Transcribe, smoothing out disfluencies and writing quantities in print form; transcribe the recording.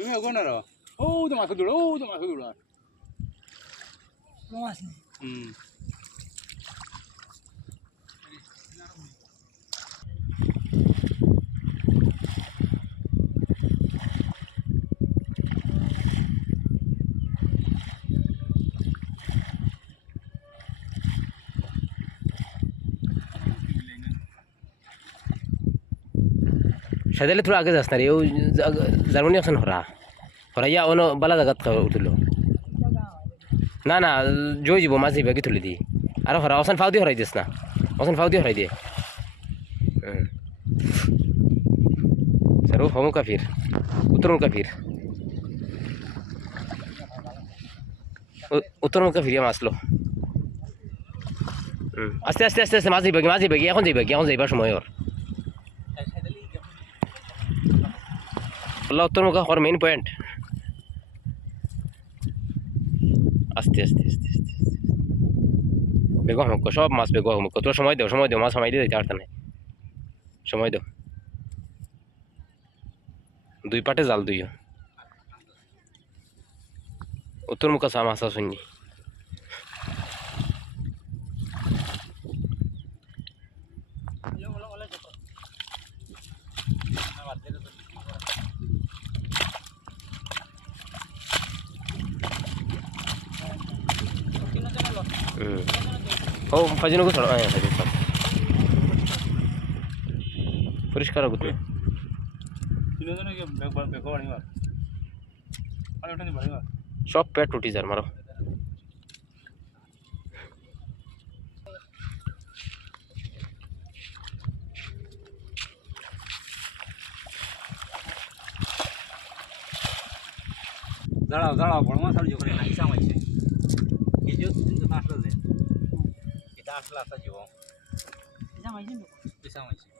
তুমি ওগো না ও তো মাছ দৌড় ও তো মাছ দৌড় সাদালে থোড়া আগে যাস না রে ও জার্মানি আছে না হরা ইয়া অন বালা জায়গাত উঠলো না না জয় যাব মাঝে বাকি তুলে দি আর হরা অসান ফাউ দিয়ে হরাই দিস না অসান ফাউ দিয়ে হরাই দিয়ে স্যার ও হমু কাফির উত্তরম কাফির উত্তরম কাফির ইয়া মাসলো আস্তে আস্তে আস্তে আস্তে মাঝে বাকি এখন যাইবার সময় ওর উত্তর মুখা হওয়ার মেইন পয়েন্ট আস্তে আস্তে আস্তে আস্তে বেগো হমুক সব মাছ বেগো হমুক তোর সময় দেও মাছ সময় দিয়ে দিতে পারত না সময় দেও দুই পাটে জাল দুইও উত্তর মুখা চা মাছ শুনি ও ফাজিনকে ছড়া হ্যাঁ ফাজিন সব পরিষ্কার আগুত সব পেট উঠি যার মারো দাঁড়াও বড় মাছ আর জোরে নাই সামাইছে এই যে কিন্তু আসলে এটা আসলে আসা জীব সামাইছে